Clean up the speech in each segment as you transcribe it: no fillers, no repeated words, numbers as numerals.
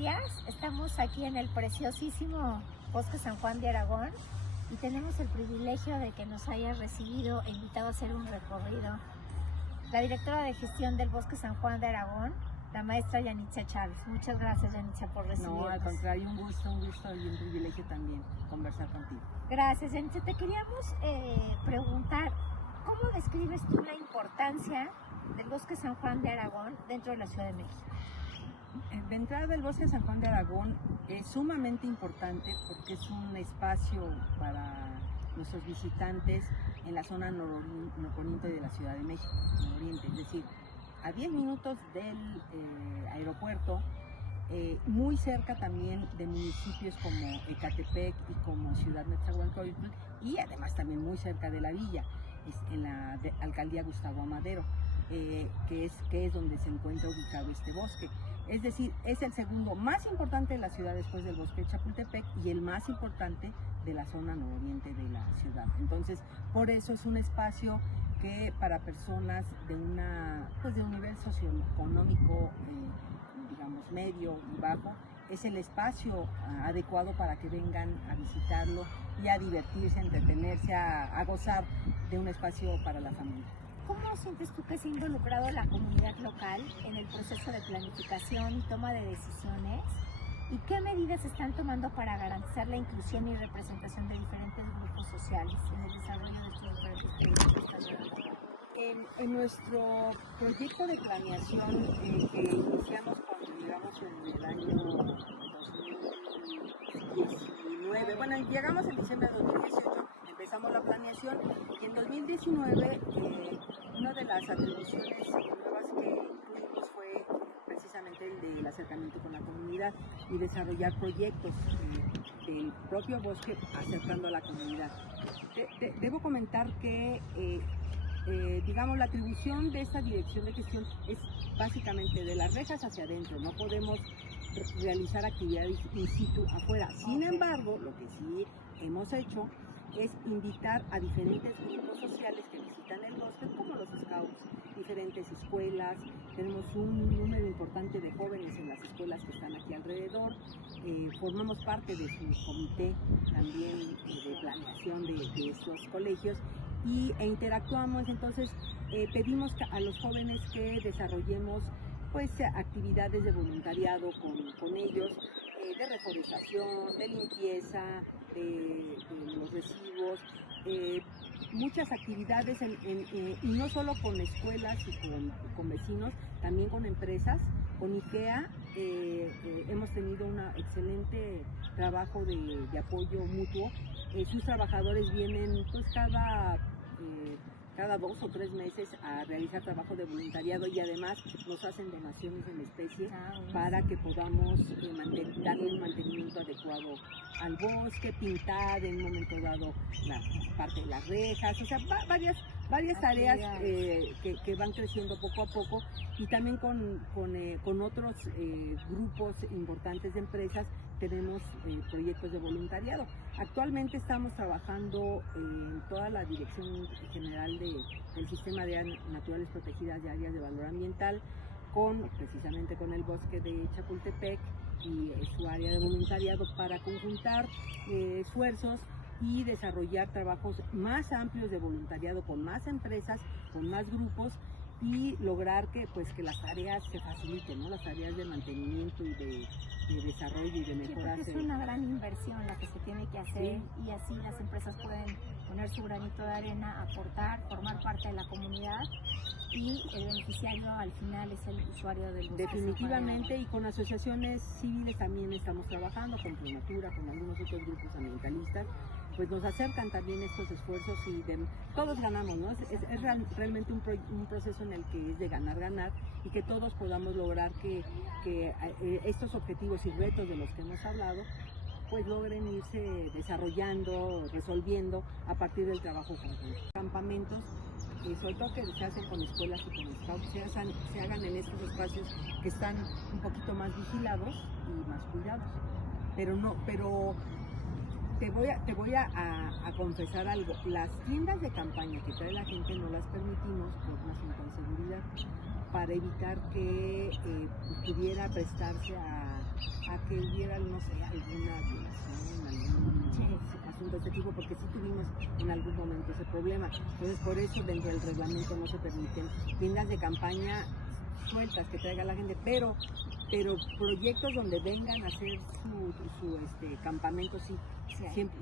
días. Estamos aquí en el preciosísimo Bosque San Juan de Aragón y tenemos el privilegio de que nos haya recibido e invitado a hacer un recorrido la directora de gestión del Bosque San Juan de Aragón, la maestra Yanitza Chávez. Muchas gracias, Yanitza, por recibirnos. No, al contrario, un gusto y un privilegio también conversar contigo. Gracias, Yanitza. Te queríamos preguntar, ¿cómo describes tú la importancia del Bosque San Juan de Aragón dentro de la Ciudad de México? De entrada, del Bosque San Juan de Aragón es sumamente importante porque es un espacio para nuestros visitantes en la zona norponiente de la Ciudad de México, nororiente, es decir, a 10 minutos del aeropuerto, muy cerca también de municipios como Ecatepec y como Ciudad Nezahualcóyotl, y además también muy cerca de la villa, en la alcaldía Gustavo Amadero, que es donde se encuentra ubicado este bosque. Es decir, es el segundo más importante de la ciudad después del bosque de Chapultepec y el más importante de la zona nororiente de la ciudad. Entonces, por eso es un espacio que para personas de un nivel socioeconómico, digamos, medio y bajo, es el espacio adecuado para que vengan a visitarlo y a divertirse, a entretenerse, a gozar de un espacio para la familia. ¿Cómo sientes tú que se ha involucrado la comunidad local en el proceso de planificación y toma de decisiones? ¿Y qué medidas se están tomando para garantizar la inclusión y representación de diferentes grupos sociales en el desarrollo de estos diferentes proyectos? En nuestro proyecto de planeación que iniciamos cuando llegamos en el año 2019, bueno, llegamos en diciembre de 2018, empezamos la planeación y en 2019 una de las atribuciones nuevas que incluimos fue precisamente el del acercamiento con la comunidad y desarrollar proyectos del propio bosque acercando a la comunidad. Debo comentar que digamos, la atribución de esta dirección de gestión es básicamente de las rejas hacia adentro, no podemos realizar actividades in situ afuera. Sin embargo, lo que sí hemos hecho es invitar a diferentes grupos sociales que visitan el bosque, como los scouts, diferentes escuelas. Tenemos un número importante de jóvenes en las escuelas que están aquí alrededor. Formamos parte de su comité también de planeación de estos colegios e interactuamos. Entonces pedimos a los jóvenes que desarrollemos pues actividades de voluntariado con ellos, de reforestación, de limpieza, de los residuos, muchas actividades y no solo con escuelas y con vecinos, también con empresas. Con IKEA hemos tenido un excelente trabajo de apoyo mutuo. Sus trabajadores vienen pues cada 2 o 3 meses a realizar trabajo de voluntariado y además nos hacen donaciones en especie para que podamos darle un mantenimiento adecuado al bosque, pintar en un momento dado la parte de las rejas, o sea, varias tareas que van creciendo poco a poco, y también con otros grupos importantes de empresas tenemos proyectos de voluntariado. Actualmente estamos trabajando en toda la Dirección General del Sistema de Áreas Naturales Protegidas y Áreas de Valor Ambiental, precisamente con el bosque de Chapultepec y su área de voluntariado, para conjuntar esfuerzos y desarrollar trabajos más amplios de voluntariado con más empresas, con más grupos, y lograr que las tareas se faciliten, ¿no? Las tareas de mantenimiento y de desarrollo y de mejora. Sí, porque es una gran inversión la que se tiene que hacer, sí. Y así las empresas pueden poner su granito de arena, aportar, formar parte de la comunidad, y el beneficiario al final es el usuario del bosque. Definitivamente, y con asociaciones civiles también estamos trabajando, con Pronatura, con algunos otros grupos ambientalistas, pues nos acercan también estos esfuerzos y todos ganamos, ¿no? Es realmente un proceso en el que es de ganar y que todos podamos lograr que estos objetivos y retos de los que hemos hablado pues logren irse desarrollando, resolviendo a partir del trabajo conjunto. Campamentos, sobre todo que se hacen con escuelas y con scouts, se hagan en estos espacios que están un poquito más vigilados y más cuidados. Pero te voy a confesar algo. Las tiendas de campaña que trae la gente no las permitimos por una asunto de seguridad, para evitar que pudiera prestarse a que hubiera, no sé, alguna violación, algún asunto de este tipo, porque sí tuvimos en algún momento ese problema. Entonces, por eso dentro del reglamento no se permiten tiendas de campaña sueltas que traiga la gente, pero proyectos donde vengan a hacer su campamento, sí,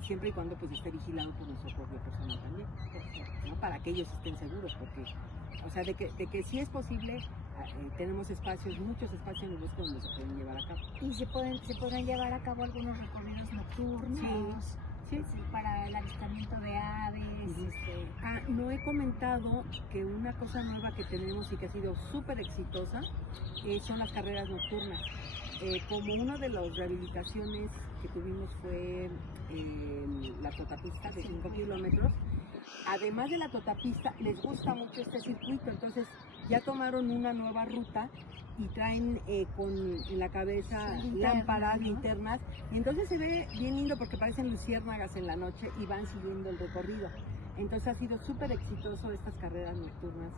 siempre y cuando pues esté vigilado por nuestro propio personal también, ¿no? Para que ellos estén seguros, porque, o sea, de que sí es posible, tenemos espacios, muchos espacios en el bosque donde se pueden llevar a cabo. Y se pueden llevar a cabo algunos recorridos nocturnos. Sí. Para el avistamiento de aves. No he comentado que una cosa nueva que tenemos y que ha sido súper exitosa son las carreras nocturnas. Como una de las rehabilitaciones que tuvimos fue la totapista de 5 kilómetros, además de la totapista les gusta mucho este circuito, entonces ya tomaron una nueva ruta y traen en la cabeza lámparas, linternas, y entonces se ve bien lindo porque parecen luciérnagas en la noche y van siguiendo el recorrido. Entonces ha sido súper exitoso estas carreras nocturnas,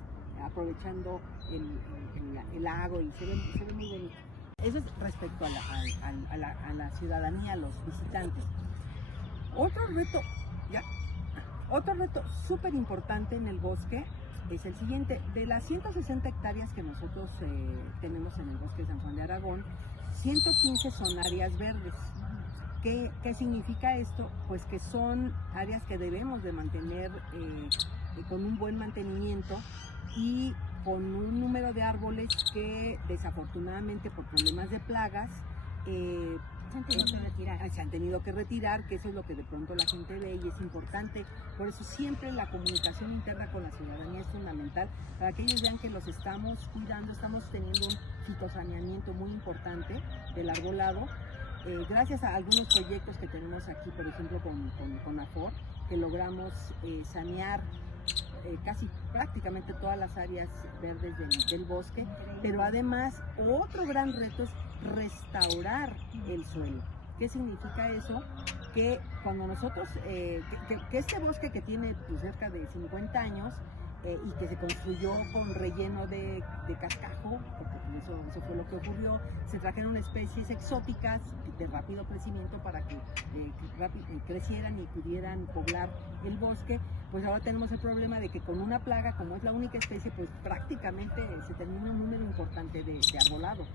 aprovechando el lago, y se ve muy bonito. Eso es respecto a la ciudadanía, a los visitantes. Otro reto súper importante en el bosque es el siguiente: de las 160 hectáreas que nosotros tenemos en el bosque de San Juan de Aragón, 115 son áreas verdes. ¿Qué significa esto? Pues que son áreas que debemos de mantener con un buen mantenimiento y con un número de árboles que desafortunadamente por problemas de plagas se han tenido que retirar, que eso es lo que de pronto la gente ve y es importante. Por eso siempre la comunicación interna con la ciudadanía es fundamental, para que ellos vean que los estamos cuidando, estamos teniendo un fitosaneamiento muy importante del arbolado, gracias a algunos proyectos que tenemos aquí, por ejemplo con AFOR, que logramos sanear casi prácticamente todas las áreas verdes del bosque, pero además otro gran reto es restaurar el suelo. ¿Qué significa eso? Que cuando nosotros, que este bosque que tiene pues, cerca de 50 años y que se construyó con relleno de cascajo, porque eso fue lo que ocurrió, se trajeron especies exóticas de rápido crecimiento para que crecieran y pudieran poblar el bosque. Pues ahora tenemos el problema de que con una plaga, como es la única especie, pues prácticamente se termina un número importante de arbolado.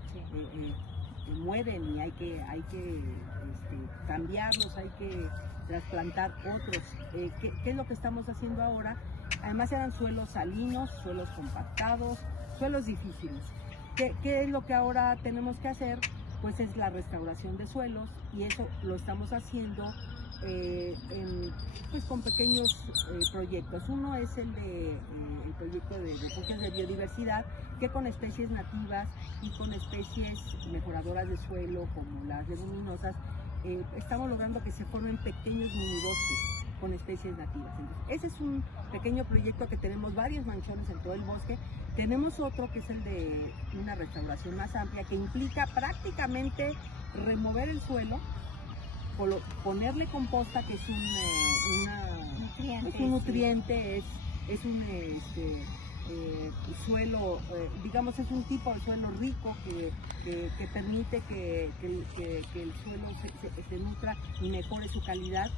Mueren y hay que cambiarlos, hay que trasplantar otros. ¿Qué es lo que estamos haciendo ahora? Además eran suelos salinos, suelos compactados, suelos difíciles. ¿Qué es lo que ahora tenemos que hacer? Pues es la restauración de suelos, y eso lo estamos haciendo pues con pequeños proyectos. Uno es el proyecto de refugios de biodiversidad, que con especies nativas y con especies mejoradoras de suelo como las leguminosas estamos logrando que se formen pequeños minibosques con especies nativas. Entonces, ese es un pequeño proyecto que tenemos varios manchones en todo el bosque. Tenemos otro que es el de una restauración más amplia, que implica prácticamente remover el suelo, ponerle composta, que es un nutriente, es un suelo, digamos, es un tipo de suelo rico que permite que el suelo se nutra y mejore su calidad.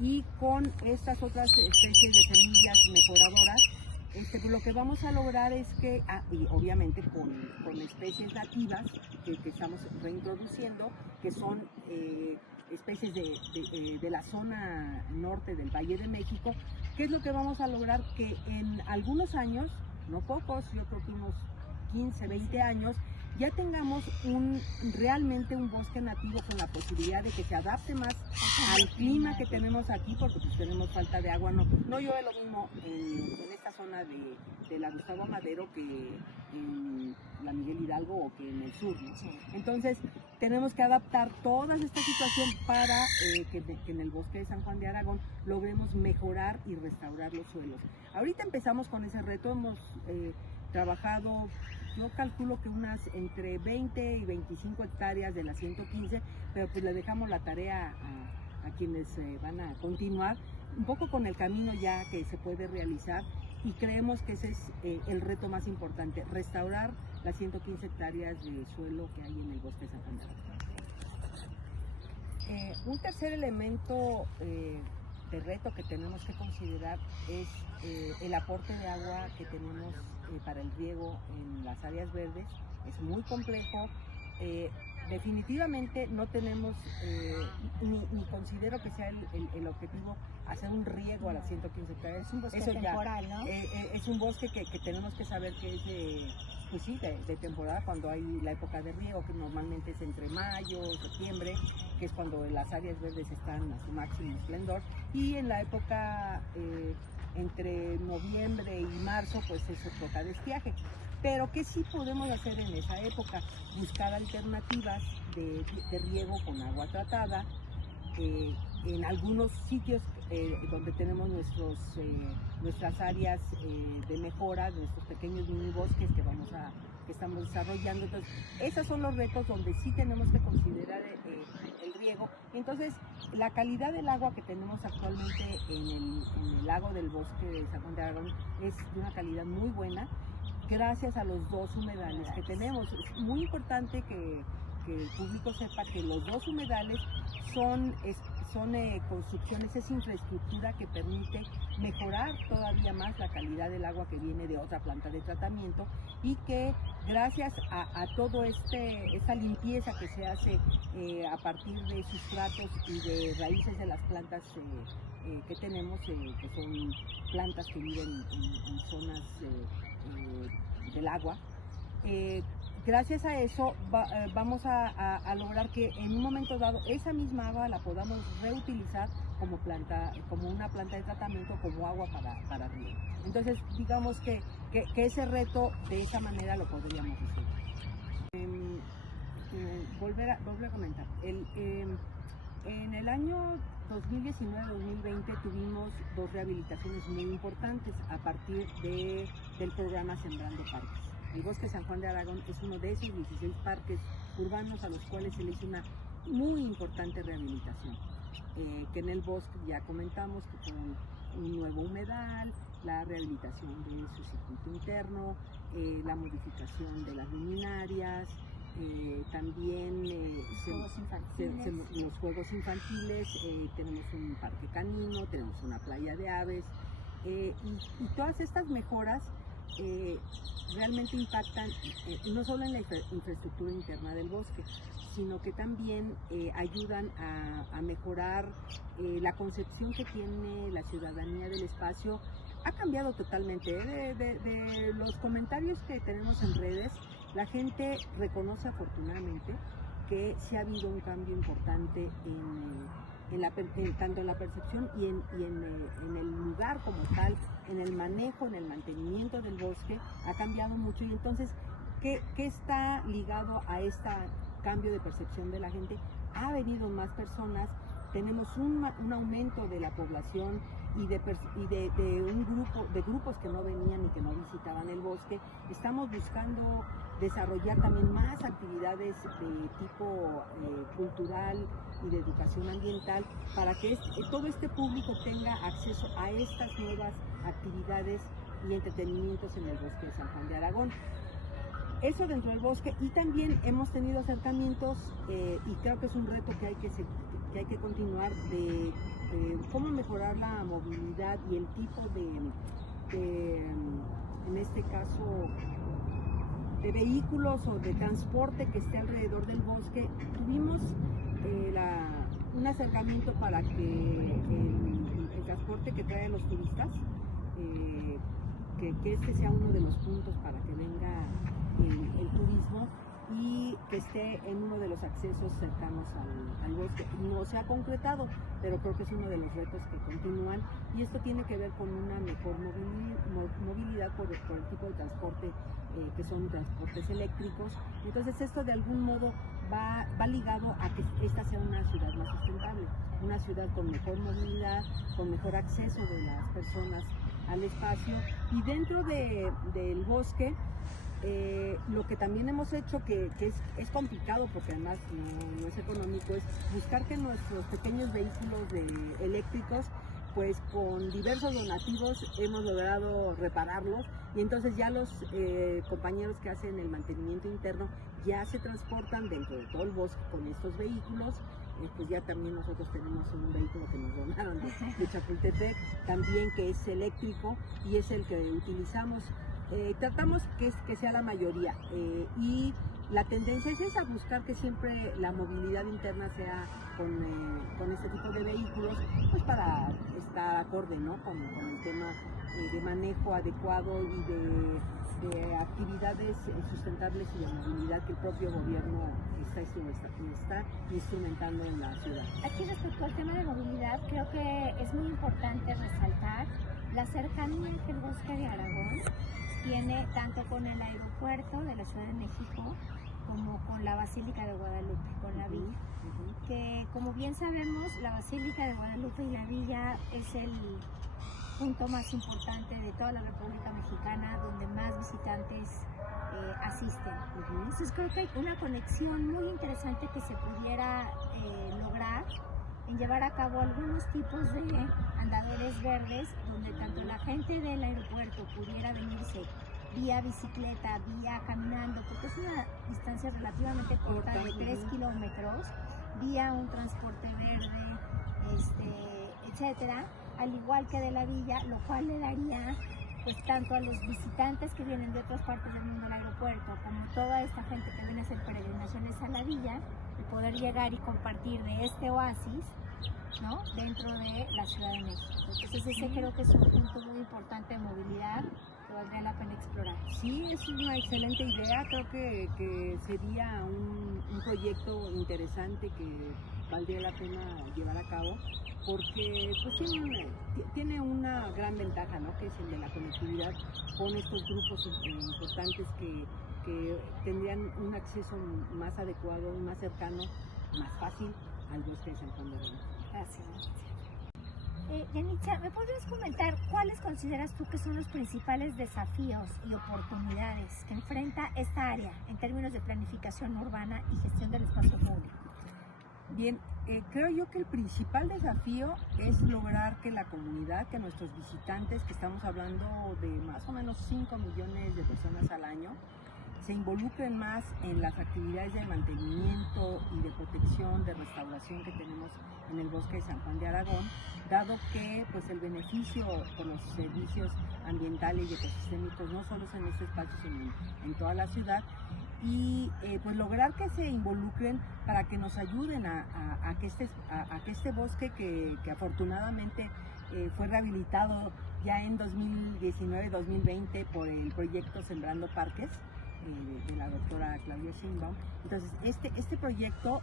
Y con estas otras especies de semillas mejoradoras, pues lo que vamos a lograr es que, y obviamente con especies nativas que estamos reintroduciendo, que son especies de la zona norte del Valle de México, ¿qué es lo que vamos a lograr? Que en algunos años, no pocos, yo creo que unos 15, 20 años, ya tengamos realmente un bosque nativo con la posibilidad de que se adapte más al clima que tenemos aquí, porque pues tenemos falta de agua. No llueve lo mismo en esta zona de la Gustavo Amadero que en la Miguel Hidalgo o que en el sur, ¿no? Entonces tenemos que adaptar toda esta situación para que en el bosque de San Juan de Aragón logremos mejorar y restaurar los suelos. Ahorita empezamos con ese reto, hemos trabajado, yo calculo que unas entre 20 y 25 hectáreas de las 115, pero pues le dejamos la tarea a quienes van a continuar, un poco con el camino ya que se puede realizar, y creemos que ese es el reto más importante, restaurar las 115 hectáreas de suelo que hay en el bosque de San Juan de Aragón. Un tercer elemento de reto que tenemos que considerar es el aporte de agua que tenemos para el riego en las áreas verdes. Es muy complejo. Definitivamente no tenemos, ni considero que sea el objetivo hacer un riego a las 115 hectáreas. Es un bosque Eso temporal, ya, ¿no? es un bosque que tenemos que saber que es pues sí, de temporada, cuando hay la época de riego, que normalmente es entre mayo, septiembre, que es cuando las áreas verdes están a su máximo esplendor, y en la época entre noviembre y marzo, pues es época de estiaje. Pero ¿qué sí podemos hacer en esa época? Buscar alternativas de riego con agua tratada. En algunos sitios donde tenemos nuestras áreas de mejora, nuestros pequeños mini bosques que estamos desarrollando. Entonces, esos son los retos donde sí tenemos que considerar el riego. Entonces, la calidad del agua que tenemos actualmente en el lago del bosque de San Juan de Aragón es de una calidad muy buena, gracias a los 2 humedales que tenemos. Es muy importante que el público sepa que los 2 humedales son construcciones, es infraestructura que permite mejorar todavía más la calidad del agua que viene de otra planta de tratamiento, y que gracias a todo esta limpieza que se hace a partir de sustratos y de raíces de las plantas que tenemos, que son plantas que viven en zonas del agua, gracias a eso vamos a lograr que en un momento dado esa misma agua la podamos reutilizar como una planta de tratamiento, como agua para riego. Entonces, digamos que ese reto de esa manera lo podríamos decir. Volver a comentar. En el año 2019-2020 tuvimos 2 rehabilitaciones muy importantes a partir del programa Sembrando Parques. El Bosque San Juan de Aragón es uno de esos 16 parques urbanos a los cuales se le hizo una muy importante rehabilitación. Que en el bosque ya comentamos que con un nuevo humedal, la rehabilitación de su circuito interno, la modificación de las luminarias, también los juegos infantiles, tenemos un parque canino, tenemos una playa de aves, y todas estas mejoras realmente impactan no solo en la infraestructura interna del bosque, sino que también ayudan a mejorar la concepción que tiene la ciudadanía del espacio. Ha cambiado totalmente. De los comentarios que tenemos en redes, la gente reconoce afortunadamente que sí ha habido un cambio importante tanto en la percepción y en el lugar como tal, en el manejo, en el mantenimiento del bosque. Ha cambiado mucho, y entonces, ¿qué está ligado a este cambio de percepción de la gente? Ha venido más personas, tenemos un aumento de la población y de grupos que no venían y que no visitaban el bosque. Estamos buscando desarrollar también más actividades de tipo cultural y de educación ambiental, para que todo este público tenga acceso a estas nuevas actividades y entretenimientos en el bosque de San Juan de Aragón. Eso dentro del bosque, y también hemos tenido acercamientos, y creo que es un reto que hay que continuar, de cómo mejorar la movilidad y el tipo en este caso, de vehículos o de transporte que esté alrededor del bosque. Tuvimos un acercamiento para que el transporte que traen los turistas, que este sea uno de los puntos para que venga el turismo, y que esté en uno de los accesos cercanos al bosque. No se ha concretado, pero creo que es uno de los retos que continúan, y esto tiene que ver con una mejor movilidad por el tipo de transporte, que son transportes eléctricos. Entonces, esto de algún modo va ligado a que esta sea una ciudad más sustentable, una ciudad con mejor movilidad, con mejor acceso de las personas al espacio. Y dentro del bosque, lo que también hemos hecho, que es complicado porque además no es económico, es buscar que nuestros pequeños vehículos eléctricos, pues con diversos donativos hemos logrado repararlos, y entonces ya los compañeros que hacen el mantenimiento interno ya se transportan dentro de todo el bosque con estos vehículos, pues ya también nosotros tenemos un vehículo que nos donaron de Chapultepec, también que es eléctrico y es el que utilizamos. Tratamos que sea la mayoría y la tendencia es esa, buscar que siempre la movilidad interna sea con este tipo de vehículos, pues para estar acorde, ¿no? con el tema de manejo adecuado y de actividades sustentables y de movilidad que el propio gobierno está instrumentando en la ciudad. Aquí respecto al tema de movilidad, creo que es muy importante resaltar la cercanía que el Bosque de Aragón tiene tanto con el aeropuerto de la Ciudad de México como con la Basílica de Guadalupe, con la villa. Que como bien sabemos, la Basílica de Guadalupe y la villa es el punto más importante de toda la República Mexicana, donde más visitantes asisten. Entonces creo que hay una conexión muy interesante que se pudiera lograr en llevar a cabo algunos tipos de andadores verdes, donde tanto la gente del aeropuerto pudiera venirse vía bicicleta, vía caminando, porque es una distancia relativamente corta de 3 kilómetros, vía un transporte verde, etcétera, al igual que de la villa, lo cual le daría pues tanto a los visitantes que vienen de otras partes del mundo al aeropuerto, como toda esta gente que viene a hacer peregrinaciones a la villa, de poder llegar y compartir de este oasis, ¿no?, dentro de la Ciudad de México. Entonces ese creo que es un punto muy importante de movilidad que valdría la pena explorar. Sí, es una excelente idea, creo que sería un proyecto interesante que valdría la pena llevar a cabo, porque pues tiene una gran ventaja, ¿no?, que es el de la conectividad con estos grupos importantes que tendrían un acceso más adecuado, más cercano, más fácil al Bosque de San Juan de Aragón. Gracias. Yanitza, ¿me podrías comentar cuáles consideras tú que son los principales desafíos y oportunidades que enfrenta esta área en términos de planificación urbana y gestión del espacio público? Bien, creo yo que el principal desafío es lograr que la comunidad, que nuestros visitantes, que estamos hablando de más o menos 5 millones de personas al año, se involucren más en las actividades de mantenimiento y de protección, de restauración que tenemos en el Bosque de San Juan de Aragón, dado que pues el beneficio por los servicios ambientales y ecosistémicos no solo es en este espacio, sino en toda la ciudad, y pues lograr que se involucren para que nos ayuden a que este bosque que afortunadamente fue rehabilitado ya en 2019-2020 por el proyecto Sembrando Parques de la doctora Claudia Sheinbaum. Entonces este proyecto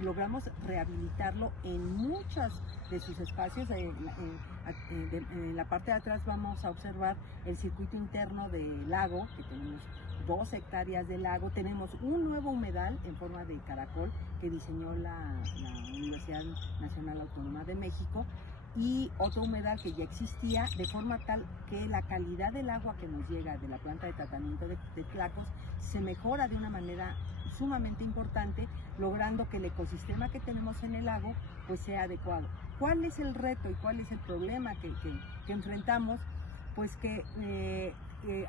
logramos rehabilitarlo en muchos de sus espacios. En la parte de atrás vamos a observar el circuito interno del lago, que tenemos 2 hectáreas de lago, tenemos un nuevo humedal en forma de caracol que diseñó la Universidad Nacional Autónoma de México, y otro humedal que ya existía, de forma tal que la calidad del agua que nos llega de la planta de tratamiento de Tlacos se mejora de una manera sumamente importante, logrando que el ecosistema que tenemos en el lago pues sea adecuado. ¿Cuál es el reto y cuál es el problema que enfrentamos? Pues que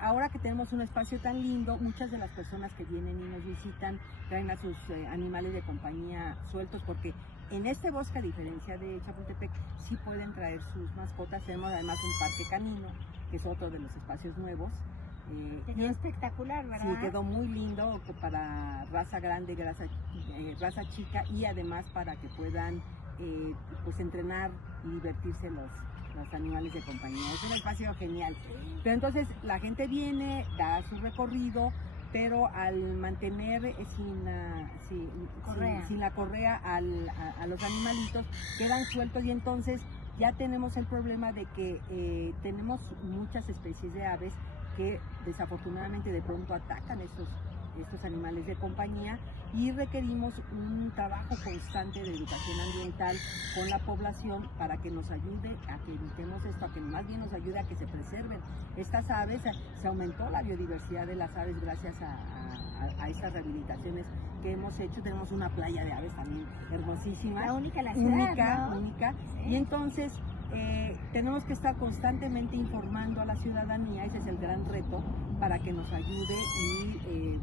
ahora que tenemos un espacio tan lindo, muchas de las personas que vienen y nos visitan traen a sus animales de compañía sueltos, porque en este bosque, a diferencia de Chapultepec, sí pueden traer sus mascotas. Tenemos además un parque canino, que es otro de los espacios nuevos. Quedó espectacular, ¿verdad? Sí, quedó muy lindo para raza grande, raza chica, y además para que puedan pues entrenar y divertirse los animales de compañía. Es un espacio genial. Pero entonces la gente viene, da su recorrido, pero al mantener sin la correa a los animalitos, quedan sueltos, y entonces ya tenemos el problema de que tenemos muchas especies de aves que desafortunadamente de pronto atacan estos animales de compañía, y requerimos un trabajo constante de educación ambiental con la población para que nos ayude a que evitemos esto, a que más bien nos ayude a que se preserven estas aves. Se aumentó la biodiversidad de las aves gracias a estas rehabilitaciones que hemos hecho. Tenemos una playa de aves también hermosísima, la única en la ciudad, única. Sí. Y entonces tenemos que estar constantemente informando a la ciudadanía. Ese es el gran reto, para que nos ayude y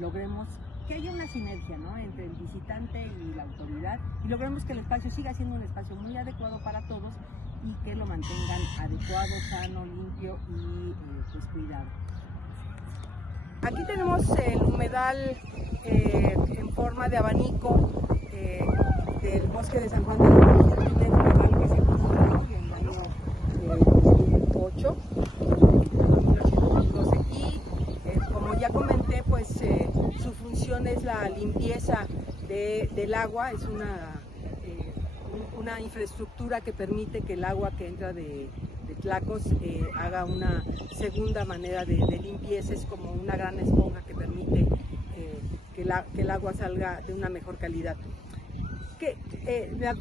logremos que haya una sinergia, ¿no?, entre el visitante y la autoridad, y logremos que el espacio siga siendo un espacio muy adecuado para todos y que lo mantengan adecuado, sano, limpio y pues cuidado. Aquí tenemos el humedal en forma de abanico del bosque de San Juan de Aragón, el humedal que se construyó en el año 2008, 2012, y como ya comenté, pues su función es la limpieza del agua. Es una infraestructura que permite que el agua que entra de Tlacos haga una segunda manera de limpieza. Es como una gran esponja que permite que el agua salga de una mejor calidad.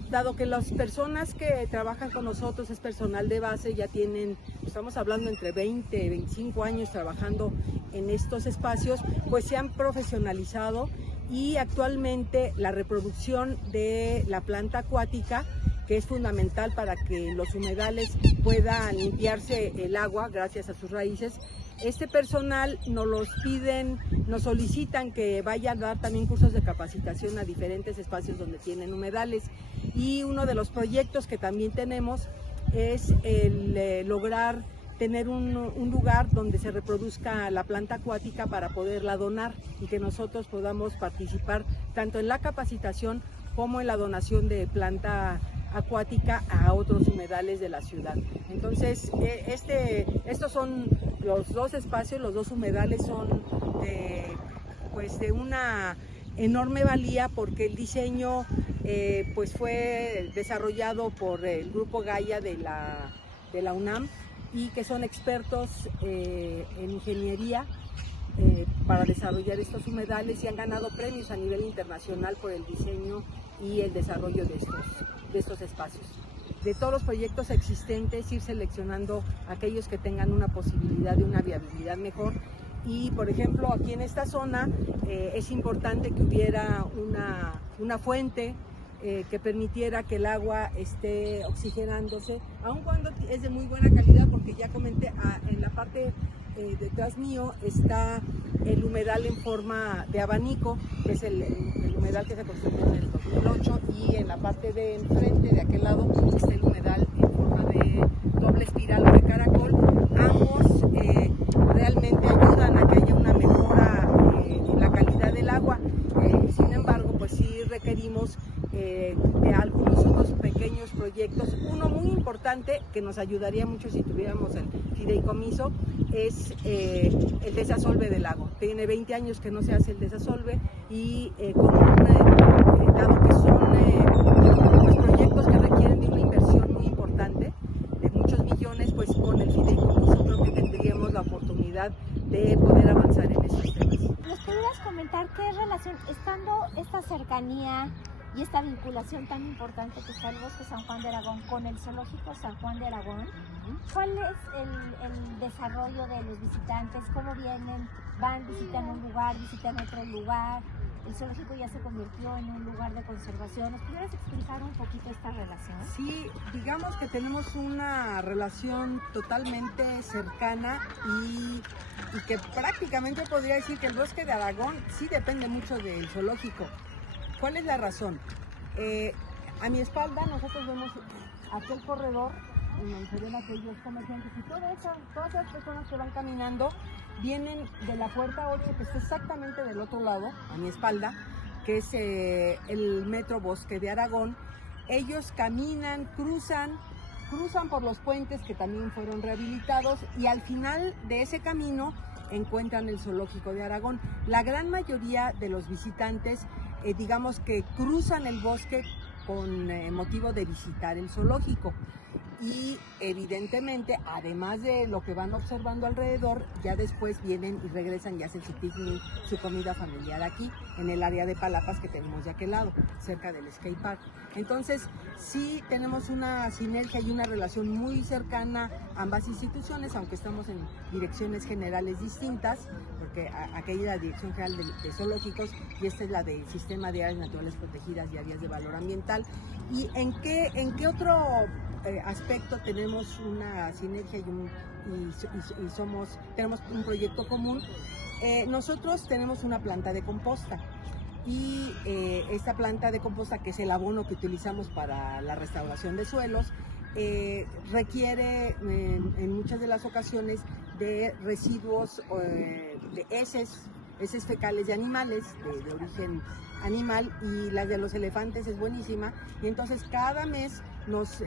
Dado que las personas que trabajan con nosotros es personal de base, ya tienen, estamos hablando entre 20 y 25 años trabajando en estos espacios, pues se han profesionalizado, y actualmente la reproducción de la planta acuática, que es fundamental para que los humedales puedan limpiarse el agua gracias a sus raíces. Este personal nos los piden, nos solicitan que vayan a dar también cursos de capacitación a diferentes espacios donde tienen humedales, y uno de los proyectos que también tenemos es el lograr tener un lugar donde se reproduzca la planta acuática para poderla donar y que nosotros podamos participar tanto en la capacitación como en la donación de planta acuática a otros humedales de la ciudad. Entonces, estos son los dos espacios, los dos humedales son de una enorme valía, porque el diseño pues fue desarrollado por el grupo Gaia de la UNAM, y que son expertos en ingeniería para desarrollar estos humedales, y han ganado premios a nivel internacional por el diseño y el desarrollo de estos espacios. De todos los proyectos existentes, ir seleccionando aquellos que tengan una posibilidad de una viabilidad mejor. Y por ejemplo, aquí en esta zona es importante que hubiera una fuente que permitiera que el agua esté oxigenándose, aun cuando es de muy buena calidad, porque ya comenté, en la parte detrás mío está el humedal en forma de abanico, que es el humedal que se construyó en el 2008, y en la parte de enfrente, de aquel lado, está el humedal en forma de doble espiral o de caracol. Ambos realmente ayudan a que haya una mejora en la calidad del agua. Sin embargo, pues sí requerimos de algunos otros pequeños proyectos. Uno muy importante que nos ayudaría mucho si tuviéramos el fideicomiso es el desasolve del lago. Tiene 20 años que no se hace el desasolve, y dado que son proyectos que requieren de una inversión muy importante, de muchos millones, pues con el fideicomiso creo que tendríamos la oportunidad de poder avanzar en esos temas. ¿Nos podrías comentar qué relación, estando esta cercanía y esta vinculación tan importante que está el Bosque San Juan de Aragón con el Zoológico San Juan de Aragón, cuál es el desarrollo de los visitantes? ¿Cómo vienen? ¿Van, visitan un lugar, visitan otro lugar? El zoológico ya se convirtió en un lugar de conservación. ¿Nos pudieras explicar un poquito esta relación? Sí, digamos que tenemos una relación totalmente cercana, y que prácticamente podría decir que el Bosque de Aragón sí depende mucho del zoológico. ¿Cuál es la razón? A mi espalda nosotros vemos aquel corredor en donde se ven aquellos comerciantes, y todas las personas que van caminando vienen de la puerta 8, que está exactamente del otro lado, a mi espalda, que es el Metro Bosque de Aragón. Ellos caminan, cruzan por los puentes que también fueron rehabilitados, y al final de ese camino encuentran el Zoológico de Aragón. La gran mayoría de los visitantes digamos que cruzan el bosque con motivo de visitar el zoológico, y evidentemente, además de lo que van observando alrededor, ya después vienen y regresan y hacen su picnic, su comida familiar aquí en el área de palapas que tenemos de aquel lado, cerca del skate park. Entonces sí tenemos una sinergia y una relación muy cercana a ambas instituciones, aunque estamos en direcciones generales distintas, porque aquella es la Dirección General de Zoológicos y esta es la del Sistema de Áreas Naturales Protegidas y Áreas de Valor Ambiental. ¿Y en qué otro aspecto tenemos una sinergia tenemos un proyecto común? Nosotros tenemos una planta de composta. y esta planta de composta, que es el abono que utilizamos para la restauración de suelos, requiere en muchas de las ocasiones de residuos de heces fecales de animales de origen animal, y la de los elefantes es buenísima, y entonces cada mes nos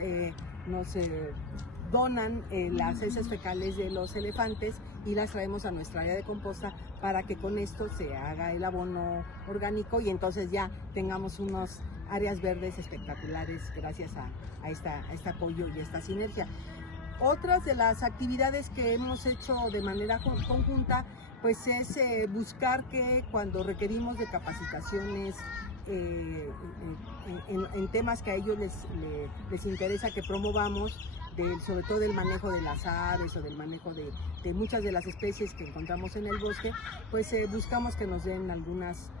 donan las heces fecales de los elefantes y las traemos a nuestra área de composta para que con esto se haga el abono orgánico y entonces ya tengamos unas áreas verdes espectaculares gracias a este apoyo y esta sinergia. Otras de las actividades que hemos hecho de manera conjunta pues es buscar que cuando requerimos de capacitaciones en temas que a ellos les interesa que promovamos, sobre todo del manejo de las aves o del manejo de muchas de las especies que encontramos en el bosque, pues buscamos que nos den algunas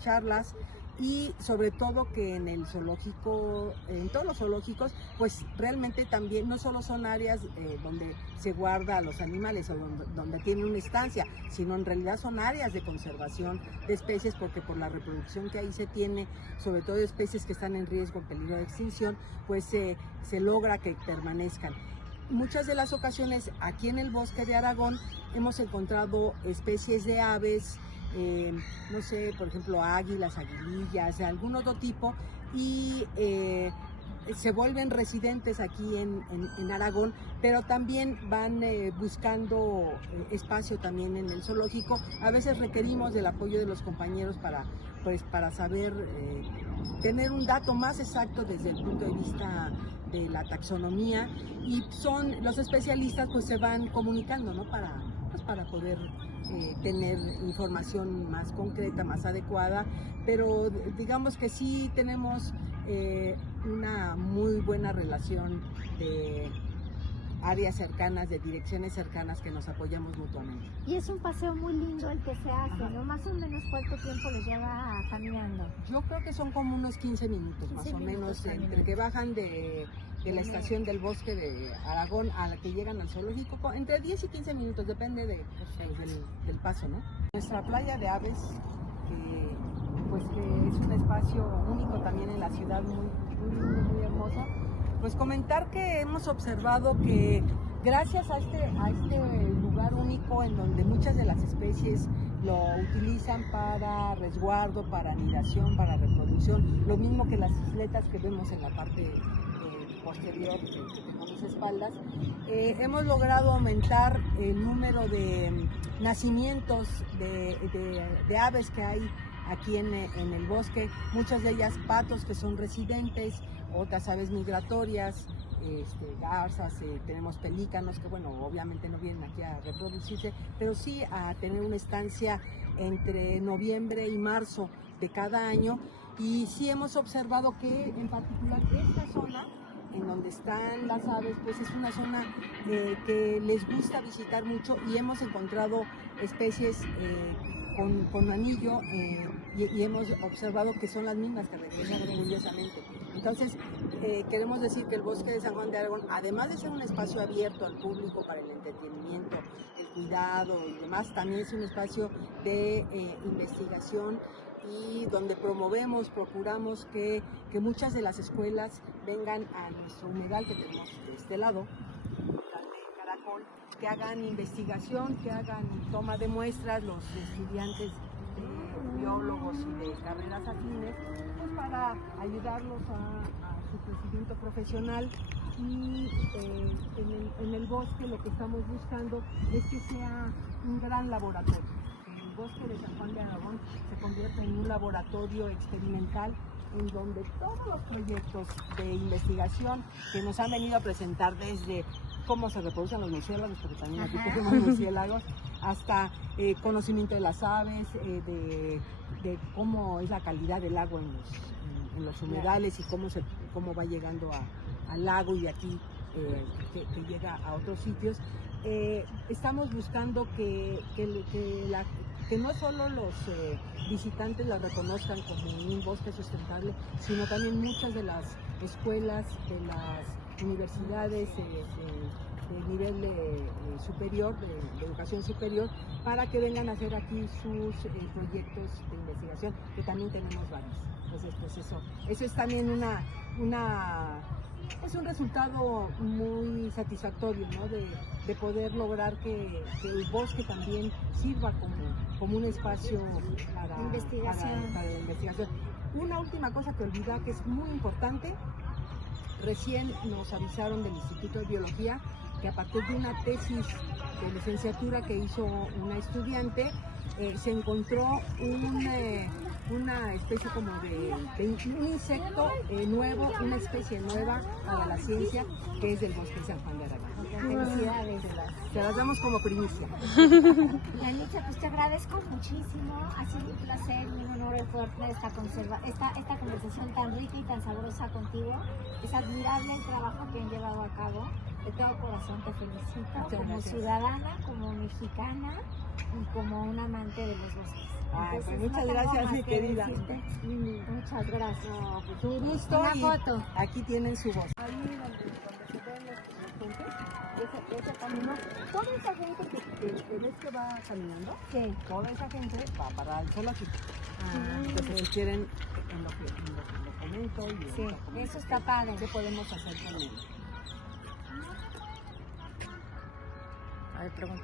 charlas, y sobre todo que en el zoológico, en todos los zoológicos, pues realmente también no solo son áreas donde se guarda a los animales o donde tienen una estancia, sino en realidad son áreas de conservación de especies, porque por la reproducción que ahí se tiene, sobre todo de especies que están en riesgo, en peligro de extinción, pues se logra que permanezcan. Muchas de las ocasiones aquí en el bosque de Aragón hemos encontrado especies de aves, no sé, por ejemplo águilas, aguilillas, de algún otro tipo, y se vuelven residentes aquí en Aragón, pero también van buscando espacio también en el zoológico. A veces requerimos del apoyo de los compañeros para saber tener un dato más exacto desde el punto de vista de la taxonomía, y los especialistas pues se van comunicando, ¿no? para poder tener información más concreta, más adecuada, pero digamos que sí tenemos una muy buena relación de áreas cercanas, de direcciones cercanas, que nos apoyamos mutuamente. Y es un paseo muy lindo el que se hace, ¿no? Más o menos, ¿cuánto tiempo les lleva caminando? Yo creo que son como unos 15 minutos, más o menos, entre que bajan de la estación del bosque de Aragón a la que llegan al zoológico, entre 10 y 15 minutos, depende del paso, ¿no? Nuestra playa de aves, que es un espacio único también en la ciudad, muy lindo, muy hermoso. Pues comentar que hemos observado que gracias a este lugar único, en donde muchas de las especies lo utilizan para resguardo, para anidación, para reproducción, lo mismo que las isletas que vemos en la parte posterior que tenemos espaldas, hemos logrado aumentar el número de nacimientos de aves que hay aquí en el bosque, muchas de ellas patos que son residentes, otras aves migratorias, garzas, tenemos pelícanos que bueno, obviamente no vienen aquí a reproducirse, pero sí a tener una estancia entre noviembre y marzo de cada año, y sí hemos observado que en particular esta zona en donde están las aves, pues es una zona que les gusta visitar mucho, y hemos encontrado especies con anillo y hemos observado que son las mismas que regresan curiosamente. Entonces, queremos decir que el bosque de San Juan de Aragón, además de ser un espacio abierto al público para el entretenimiento, el cuidado y demás, también es un espacio de investigación, y donde procuramos que muchas de las escuelas vengan a nuestro humedal que tenemos de este lado, de Caracol, que hagan investigación, que hagan toma de muestras, los estudiantes de biólogos y de carreras afines, pues para ayudarlos a su crecimiento profesional. Y en el bosque lo que estamos buscando es que sea un gran laboratorio. El bosque de San Juan de Aragón se convierte en un laboratorio experimental en donde todos los proyectos de investigación que nos han venido a presentar, desde cómo se reproducen los murciélagos, porque también aquí tenemos murciélagos, hasta conocimiento de las aves, de cómo es la calidad del agua en los humedales y cómo va llegando al lago, y aquí que llega a otros sitios. Estamos buscando que no solo los visitantes la reconozcan como un bosque sustentable, sino también muchas de las escuelas, universidades de nivel superior, de educación superior, para que vengan a hacer aquí sus proyectos de investigación, que también tenemos varios. Entonces, pues eso es también es un resultado muy satisfactorio, ¿no? De poder lograr que el bosque también sirva como un espacio para la investigación. Una última cosa que olvidé, que es muy importante: recién nos avisaron del Instituto de Biología que a partir de una tesis de licenciatura que hizo una estudiante, se encontró una especie como de un insecto nuevo, una especie nueva para la ciencia, que es del bosque de San Juan de Aragón. Felicidades. Se las damos como primicia. Yalitza, pues te agradezco muchísimo. Ha sido un placer y un honor el poder tener esta conversación tan rica y tan sabrosa contigo. Es admirable el trabajo que han llevado a cabo. De todo corazón te felicito como ciudadana, como mexicana y como un amante de los bosques. Pues muchas gracias, mi querida. Muchas gracias. No, pues un gusto. Una foto. Aquí tienen su voz. Ahí donde se ven los puentes, ese camino, toda esa gente que ves que va caminando, Sí. toda esa gente va para el zoológico. Entonces, si quieren, en lo comento y Sí, eso está padre. ¿qué podemos hacer con él? A ver, pregunta.